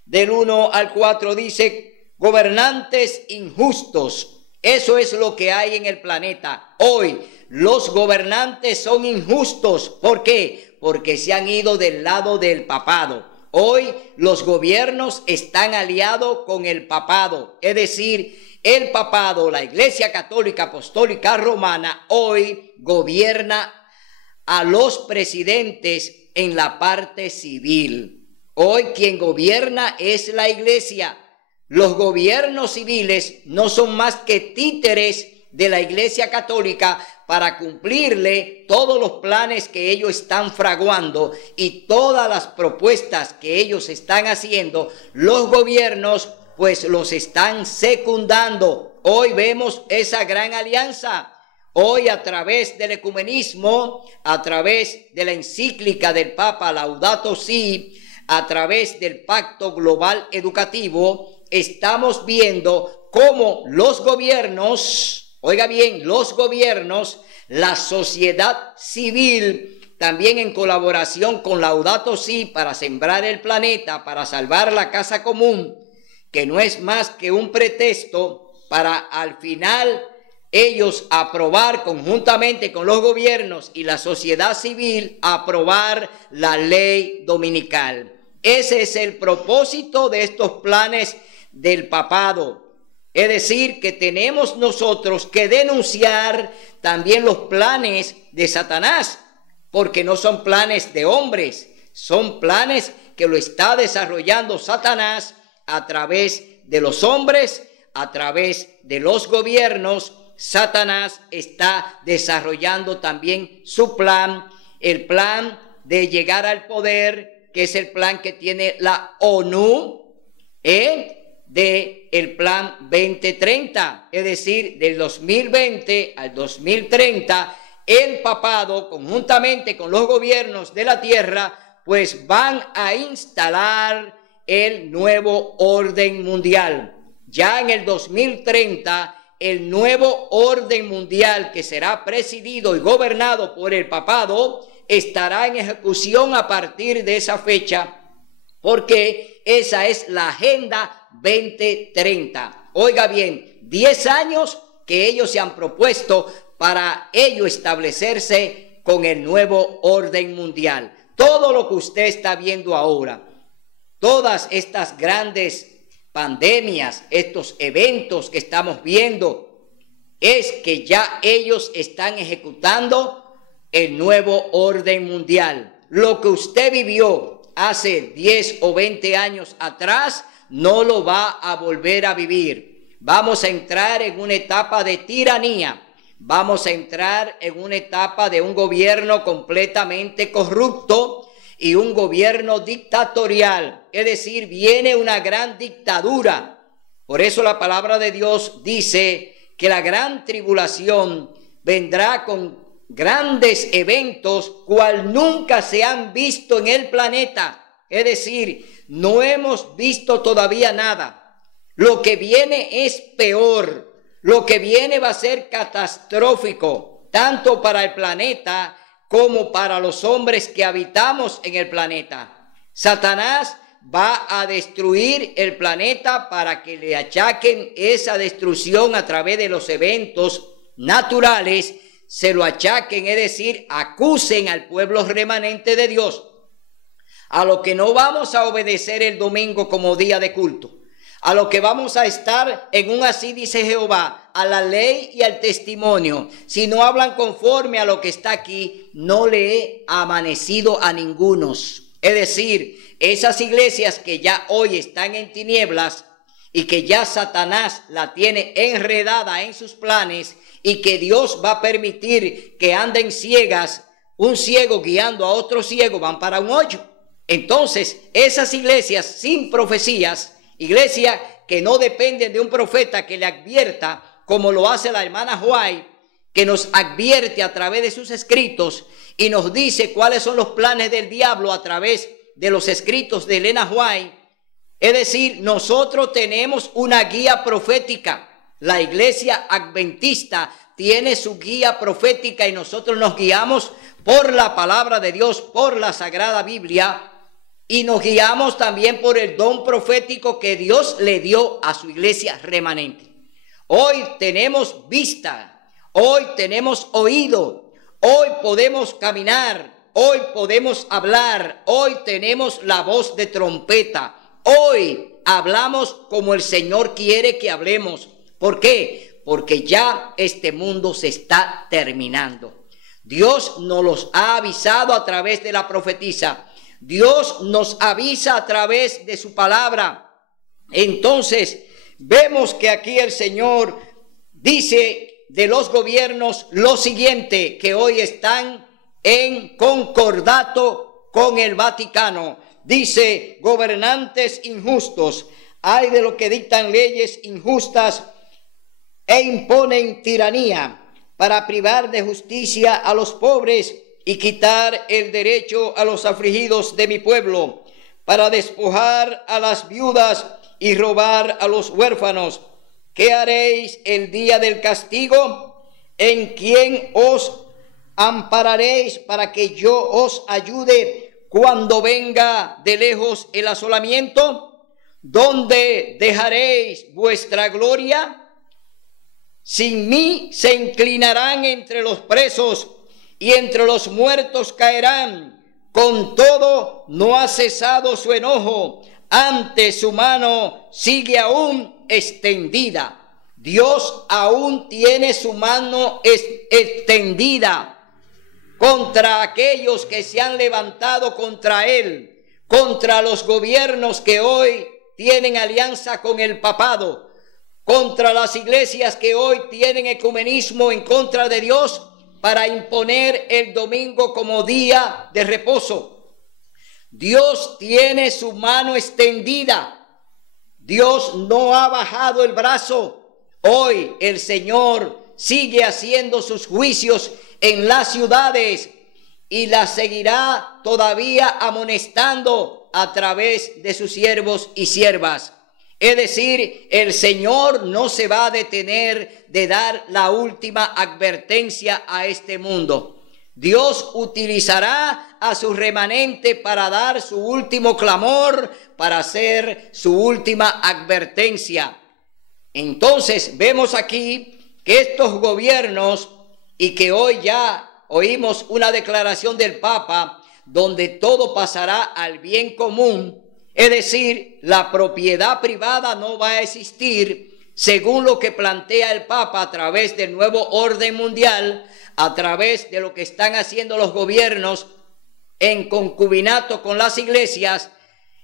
del 1 al 4, dice: gobernantes injustos. Eso es lo que hay en el planeta hoy. Los gobernantes son injustos. ¿Por qué? Porque se han ido del lado del papado. Hoy los gobiernos están aliados con el papado, es decir, el papado, la Iglesia Católica Apostólica Romana, hoy gobierna a los presidentes en la parte civil. Hoy quien gobierna es la Iglesia. Los gobiernos civiles no son más que títeres de la Iglesia Católica para cumplirle todos los planes que ellos están fraguando y todas las propuestas que ellos están haciendo. Los gobiernos pues los están secundando. Hoy vemos esa gran alianza. Hoy, a través del ecumenismo, a través de la encíclica del Papa Laudato Si, a través del Pacto Global Educativo, estamos viendo cómo los gobiernos, oiga bien, los gobiernos, la sociedad civil, también en colaboración con Laudato Si para sembrar el planeta, para salvar la casa común, que no es más que un pretexto para al final ellos aprobar conjuntamente con los gobiernos y la sociedad civil, aprobar la ley dominical. Ese es el propósito de estos planes del papado. Es decir, que tenemos nosotros que denunciar también los planes de Satanás, porque no son planes de hombres, son planes que lo está desarrollando Satanás a través de los hombres, a través de los gobiernos. Satanás está desarrollando también su plan, el plan de llegar al poder, que es el plan que tiene la ONU, de el plan 2030, es decir, del 2020 al 2030, el papado, conjuntamente con los gobiernos de la tierra, pues van a instalar el nuevo orden mundial. Ya en el 2030, el nuevo orden mundial, que será presidido y gobernado por el papado, estará en ejecución a partir de esa fecha, porque esa es la Agenda 2030. Oiga bien, 10 años que ellos se han propuesto para ello establecerse con el nuevo orden mundial. Todo lo que usted está viendo ahora, todas estas grandes pandemias, estos eventos que estamos viendo, es que ya ellos están ejecutando el nuevo orden mundial. Lo que usted vivió hace 10 o 20 años atrás, no lo va a volver a vivir. Vamos a entrar en una etapa de tiranía. Vamos a entrar en una etapa de un gobierno completamente corrupto y un gobierno dictatorial. Es decir, viene una gran dictadura. Por eso la palabra de Dios dice que la gran tribulación vendrá con grandes eventos cual nunca se han visto en el planeta. Es decir, no hemos visto todavía nada. Lo que viene es peor. Lo que viene va a ser catastrófico, tanto para el planeta como para los hombres que habitamos en el planeta. Satanás va a destruir el planeta para que le achaquen esa destrucción a través de los eventos naturales, se lo achaquen, es decir, acusen al pueblo remanente de Dios, a lo que no vamos a obedecer el domingo como día de culto, a lo que vamos a estar en un así dice Jehová, a la ley y al testimonio. Si no hablan conforme a lo que está aquí, no le he amanecido a ningunos. Es decir, esas iglesias que ya hoy están en tinieblas y que ya Satanás la tiene enredada en sus planes y que Dios va a permitir que anden ciegas, un ciego guiando a otro ciego, van para un hoyo. Entonces, esas iglesias sin profecías, iglesias que no dependen de un profeta que le advierta, como lo hace la hermana White, que nos advierte a través de sus escritos y nos dice cuáles son los planes del diablo a través de los escritos de Elena White. Es decir, nosotros tenemos una guía profética. La iglesia adventista tiene su guía profética y nosotros nos guiamos por la palabra de Dios, por la Sagrada Biblia, y nos guiamos también por el don profético que Dios le dio a su iglesia remanente. Hoy tenemos vista, hoy tenemos oído, hoy podemos caminar, hoy podemos hablar, hoy tenemos la voz de trompeta, hoy hablamos como el Señor quiere que hablemos. ¿Por qué? Porque ya este mundo se está terminando. Dios nos los ha avisado a través de la profetisa. Dios nos avisa a través de su palabra. Entonces, vemos que aquí el Señor dice de los gobiernos lo siguiente, que hoy están en concordato con el Vaticano. Dice, gobernantes injustos, hay de los que dictan leyes injustas e imponen tiranía para privar de justicia a los pobres y quitar el derecho a los afligidos de mi pueblo, para despojar a las viudas y robar a los huérfanos. ¿Qué haréis el día del castigo? ¿En quién os ampararéis para que yo os ayude cuando venga de lejos el asolamiento? ¿Dónde dejaréis vuestra gloria? Sin mí se inclinarán entre los presos y entre los muertos caerán. Con todo, no ha cesado su enojo, antes su mano sigue aún extendida. Dios aún tiene su mano extendida contra aquellos que se han levantado contra él, contra los gobiernos que hoy tienen alianza con el papado, contra las iglesias que hoy tienen ecumenismo en contra de Dios para imponer el domingo como día de reposo. Dios tiene su mano extendida. Dios no ha bajado el brazo. Hoy el Señor sigue haciendo sus juicios en las ciudades y las seguirá todavía amonestando a través de sus siervos y siervas. Es decir, el Señor no se va a detener de dar la última advertencia a este mundo. Dios utilizará a su remanente para dar su último clamor, para hacer su última advertencia. Entonces vemos aquí que estos gobiernos, y que hoy ya oímos una declaración del Papa, donde todo pasará al bien común, Es decir, la propiedad privada no va a existir según lo que plantea el Papa a través del nuevo orden mundial, a través de lo que están haciendo los gobiernos en concubinato con las iglesias.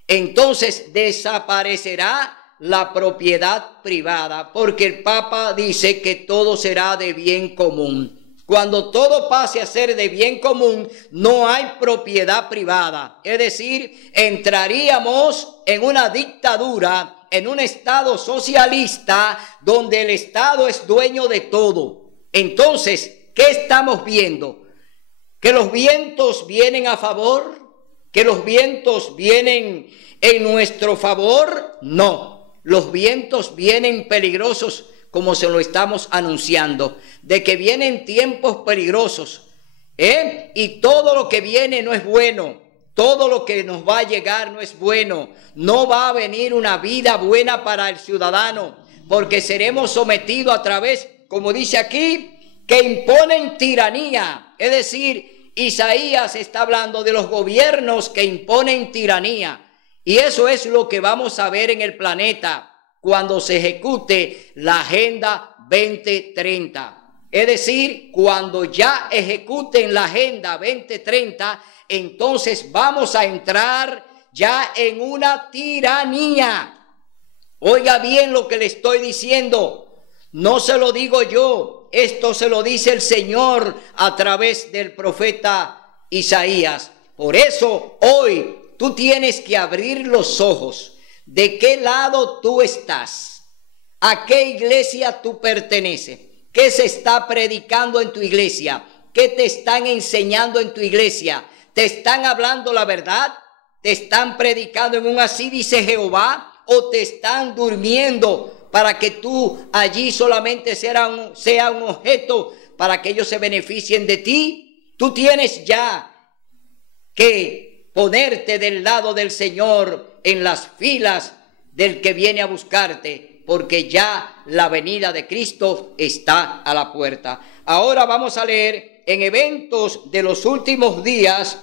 Entonces desaparecerá la propiedad privada, porque el Papa dice que todo será de bien común. Cuando todo pase a ser de bien común, no hay propiedad privada. Es decir, entraríamos en una dictadura, en un estado socialista, donde el Estado es dueño de todo. Entonces, ¿qué estamos viendo? ¿Que los vientos vienen a favor? ¿Que los vientos vienen en nuestro favor? No, los vientos vienen peligrosos, como se lo estamos anunciando, de que vienen tiempos peligrosos, y todo lo que viene no es bueno, todo lo que nos va a llegar no es bueno, no va a venir una vida buena para el ciudadano, porque seremos sometidos a través, como dice aquí, que imponen tiranía. Es decir, Isaías está hablando de los gobiernos que imponen tiranía, y eso es lo que vamos a ver en el planeta cuando se ejecute la Agenda 2030. Es decir, cuando ya ejecuten la Agenda 2030, entonces vamos a entrar ya en una tiranía. Oiga bien lo que le estoy diciendo, no se lo digo yo, esto se lo dice el Señor a través del profeta Isaías. Por eso hoy tú tienes que abrir los ojos. ¿De qué lado tú estás? ¿A qué iglesia tú perteneces? ¿Qué se está predicando en tu iglesia? ¿Qué te están enseñando en tu iglesia? ¿Te están hablando la verdad? ¿Te están predicando en un así dice Jehová? ¿O te están durmiendo para que tú allí solamente sea un objeto para que ellos se beneficien de ti? Tú tienes ya que ponerte del lado del Señor, en las filas del que viene a buscarte, porque ya la venida de Cristo está a la puerta. Ahora vamos a leer en Eventos de los Últimos Días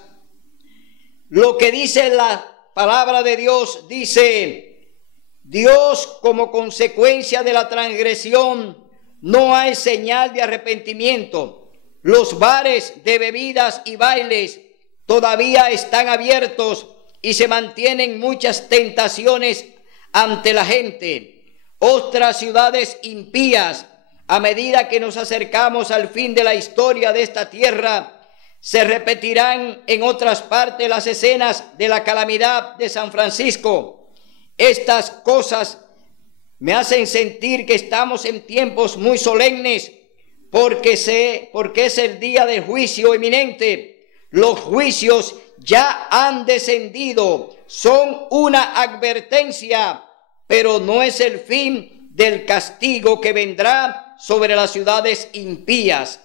lo que dice la palabra de Dios. Dice: Dios, como consecuencia de la transgresión, no hay señal de arrepentimiento. Los bares de bebidas y bailes todavía están abiertos y se mantienen muchas tentaciones ante la gente. Otras ciudades impías, a medida que nos acercamos al fin de la historia de esta tierra, se repetirán en otras partes las escenas de la calamidad de San Francisco. Estas cosas me hacen sentir que estamos en tiempos muy solemnes, porque es el día del juicio inminente. Los juicios ya han descendido, son una advertencia, pero no es el fin del castigo que vendrá sobre las ciudades impías.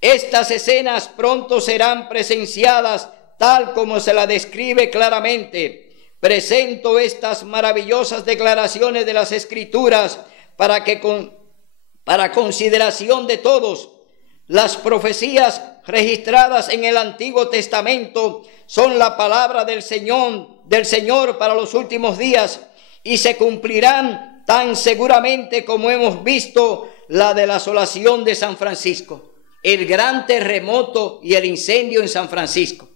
Estas escenas pronto serán presenciadas tal como se la describe claramente. Presento estas maravillosas declaraciones de las Escrituras para consideración de todos. Las profecías registradas en el Antiguo Testamento son la palabra del Señor para los últimos días, y se cumplirán tan seguramente como hemos visto la de la asolación de San Francisco, el gran terremoto y el incendio en San Francisco.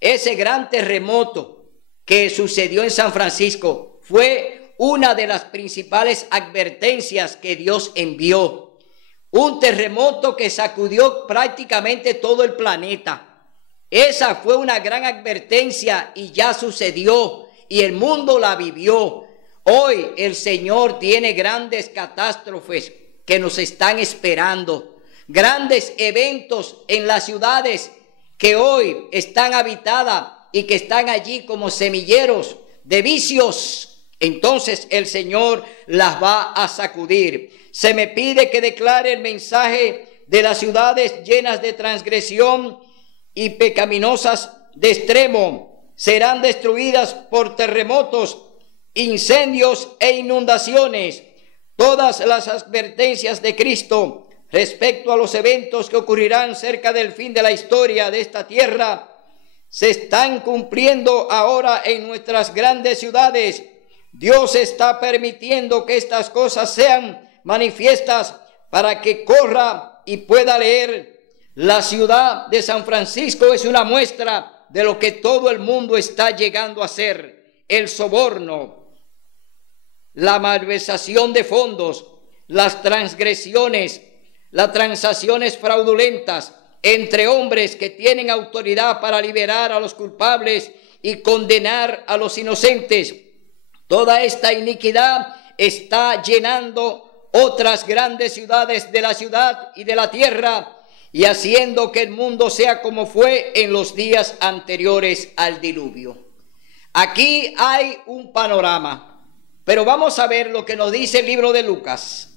Ese gran terremoto que sucedió en San Francisco fue una de las principales advertencias que Dios envió. Un terremoto que sacudió prácticamente todo el planeta. Esa fue una gran advertencia y ya sucedió y el mundo la vivió. Hoy el Señor tiene grandes catástrofes que nos están esperando. Grandes eventos en las ciudades que hoy están habitadas y que están allí como semilleros de vicios. Entonces el Señor las va a sacudir. Se me pide que declare el mensaje de las ciudades llenas de transgresión y pecaminosas de extremo. Serán destruidas por terremotos, incendios e inundaciones. Todas las advertencias de Cristo respecto a los eventos que ocurrirán cerca del fin de la historia de esta tierra se están cumpliendo ahora en nuestras grandes ciudades. Dios está permitiendo que estas cosas sean manifiestas para que corra y pueda leer. La ciudad de San Francisco es una muestra de lo que todo el mundo está llegando a hacer: el soborno, la malversación de fondos, las transgresiones, las transacciones fraudulentas entre hombres que tienen autoridad para liberar a los culpables y condenar a los inocentes. Toda esta iniquidad está llenando otras grandes ciudades de la ciudad y de la tierra, y haciendo que el mundo sea como fue en los días anteriores al diluvio. Aquí hay un panorama, pero vamos a ver lo que nos dice el libro de Lucas.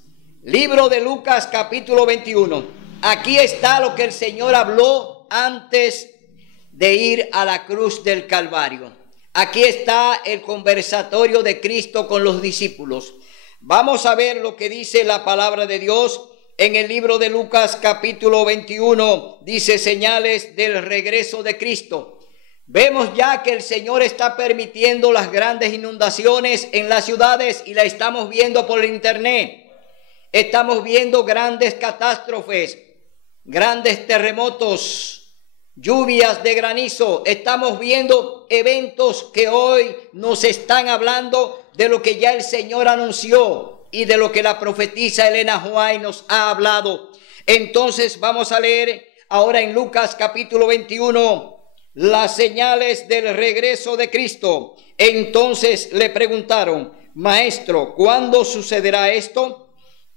Libro de Lucas, capítulo 21. Aquí está lo que el Señor habló antes de ir a la cruz del Calvario. Aquí está el conversatorio de Cristo con los discípulos. Vamos a ver lo que dice la palabra de Dios en el libro de Lucas, capítulo 21. Dice: señales del regreso de Cristo. Vemos ya que el Señor está permitiendo las grandes inundaciones en las ciudades, y la estamos viendo por el internet. Estamos viendo grandes catástrofes, grandes terremotos, lluvias de granizo. Estamos viendo eventos que hoy nos están hablando de lo que ya el Señor anunció y de lo que la profetisa Elena White nos ha hablado. Entonces vamos a leer ahora en Lucas capítulo 21 las señales del regreso de Cristo. Entonces le preguntaron: Maestro, ¿cuándo sucederá esto?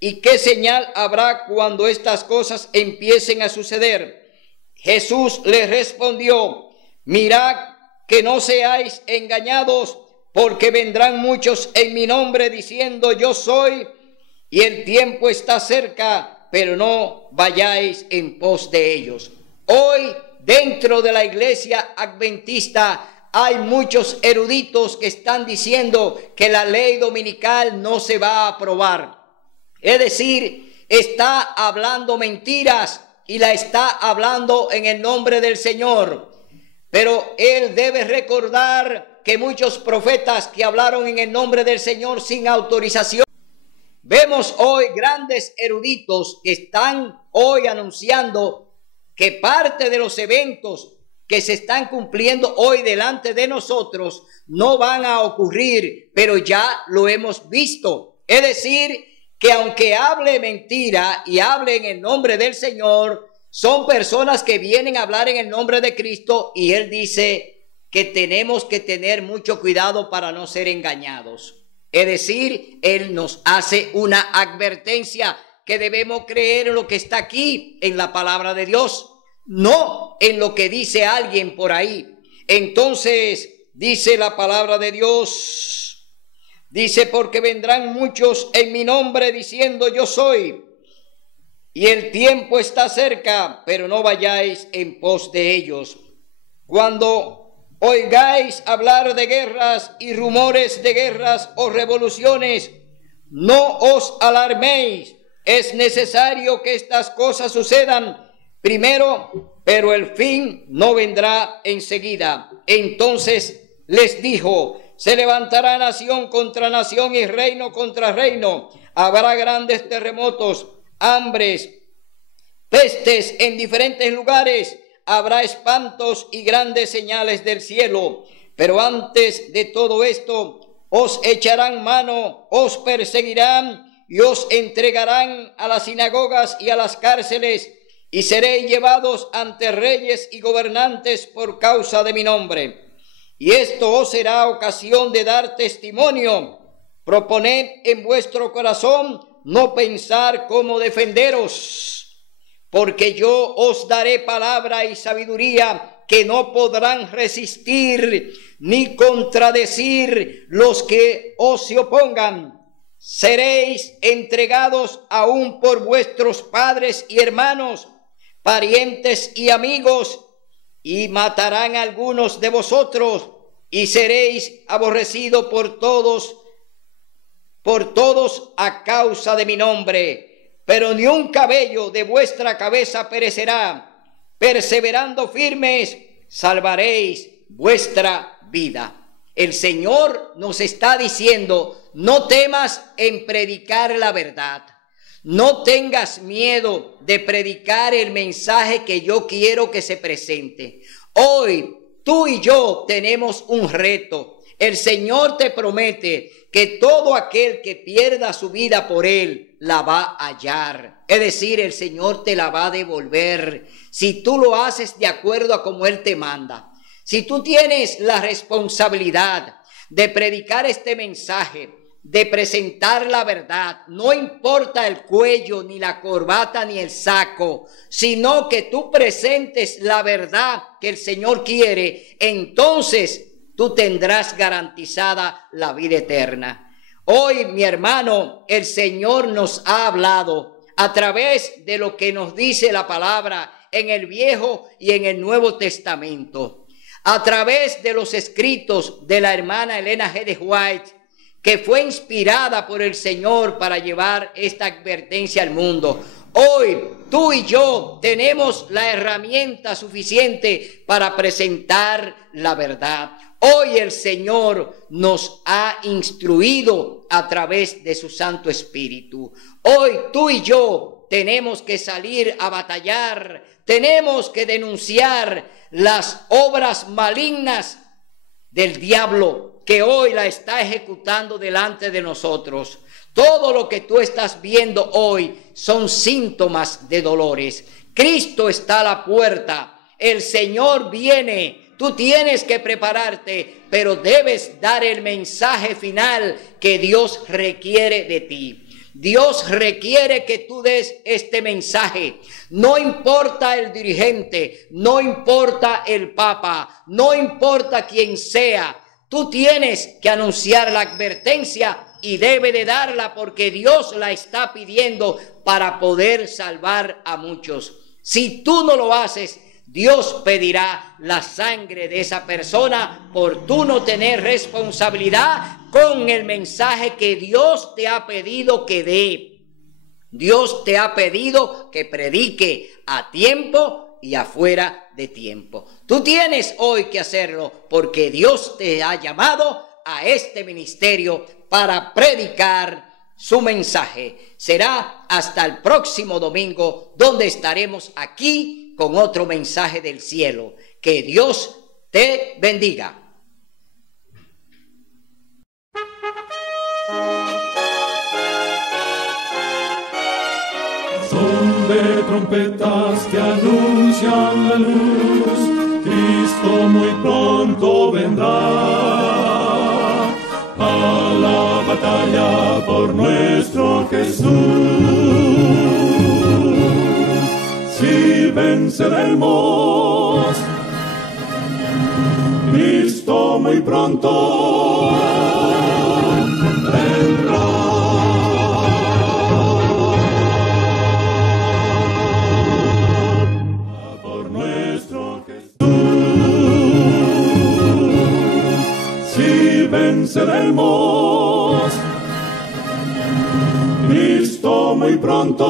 ¿Y qué señal habrá cuando estas cosas empiecen a suceder? Jesús les respondió: mirad que no seáis engañados, porque vendrán muchos en mi nombre diciendo yo soy, y el tiempo está cerca, pero no vayáis en pos de ellos. Hoy dentro de la iglesia adventista hay muchos eruditos que están diciendo que la ley dominical no se va a aprobar. Es decir, está hablando mentiras y la está hablando en el nombre del Señor. Pero él debe recordar que muchos profetas que hablaron en el nombre del Señor sin autorización. Vemos hoy grandes eruditos que están hoy anunciando que parte de los eventos que se están cumpliendo hoy delante de nosotros no van a ocurrir, pero ya lo hemos visto. Es decir, que aunque hable mentira y hable en el nombre del Señor, son personas que vienen a hablar en el nombre de Cristo, y él dice que tenemos que tener mucho cuidado para no ser engañados. Es decir, él nos hace una advertencia que debemos creer en lo que está aquí en la palabra de Dios, no en lo que dice alguien por ahí. Entonces dice la palabra de Dios. Dice: porque vendrán muchos en mi nombre diciendo yo soy, y el tiempo está cerca, pero no vayáis en pos de ellos. Cuando oigáis hablar de guerras y rumores de guerras o revoluciones, no os alarméis. Es necesario que estas cosas sucedan primero, pero el fin no vendrá enseguida. Entonces les dijo: se levantará nación contra nación y reino contra reino. Habrá grandes terremotos, hambres, pestes en diferentes lugares. Habrá espantos y grandes señales del cielo. Pero antes de todo esto, os echarán mano, os perseguirán y os entregarán a las sinagogas y a las cárceles, y seréis llevados ante reyes y gobernantes por causa de mi nombre. Y esto os será ocasión de dar testimonio. Proponed en vuestro corazón no pensar cómo defenderos, porque yo os daré palabra y sabiduría que no podrán resistir ni contradecir los que os se opongan. Seréis entregados aún por vuestros padres y hermanos, parientes y amigos, y matarán a algunos de vosotros, y seréis aborrecidos por todos a causa de mi nombre. Pero ni un cabello de vuestra cabeza perecerá. Perseverando firmes, salvaréis vuestra vida. El Señor nos está diciendo, no temas en predicar la verdad. No tengas miedo de predicar el mensaje que yo quiero que se presente. Hoy tú y yo tenemos un reto. El Señor te promete que todo aquel que pierda su vida por Él la va a hallar. Es decir, el Señor te la va a devolver si tú lo haces de acuerdo a como Él te manda. Si tú tienes la responsabilidad de predicar este mensaje, de presentar la verdad, no importa el cuello, ni la corbata, ni el saco, sino que tú presentes la verdad que el Señor quiere, entonces tú tendrás garantizada la vida eterna. Hoy, mi hermano, el Señor nos ha hablado a través de lo que nos dice la palabra en el Viejo y en el Nuevo Testamento, a través de los escritos de la hermana Elena G. de White, que fue inspirada por el Señor para llevar esta advertencia al mundo. Hoy tú y yo tenemos la herramienta suficiente para presentar la verdad. Hoy el Señor nos ha instruido a través de su Santo Espíritu. Hoy tú y yo tenemos que salir a batallar, tenemos que denunciar las obras malignas del diablo que hoy la está ejecutando delante de nosotros. Todo lo que tú estás viendo hoy son síntomas de dolores. Cristo está a la puerta, el Señor viene. Tú tienes que prepararte, pero debes dar el mensaje final que Dios requiere de ti. Dios requiere que tú des este mensaje. No importa el dirigente, no importa el papa, no importa quién sea. Tú tienes que anunciar la advertencia y debe de darla porque Dios la está pidiendo para poder salvar a muchos. Si tú no lo haces, Dios pedirá la sangre de esa persona por tú no tener responsabilidad con el mensaje que Dios te ha pedido que dé. Dios te ha pedido que predique a tiempo y afuera de tiempo. Tú tienes hoy que hacerlo porque Dios te ha llamado a este ministerio para predicar su mensaje. Será hasta el próximo domingo donde estaremos aquí con otro mensaje del cielo. Que Dios te bendiga. Son de trompetas que anuncian la luz, Cristo muy pronto vendrá a la batalla por nuestro Jesús. Si venceremos, Cristo muy pronto vendrá. Por nuestro Jesús, si venceremos, Cristo muy pronto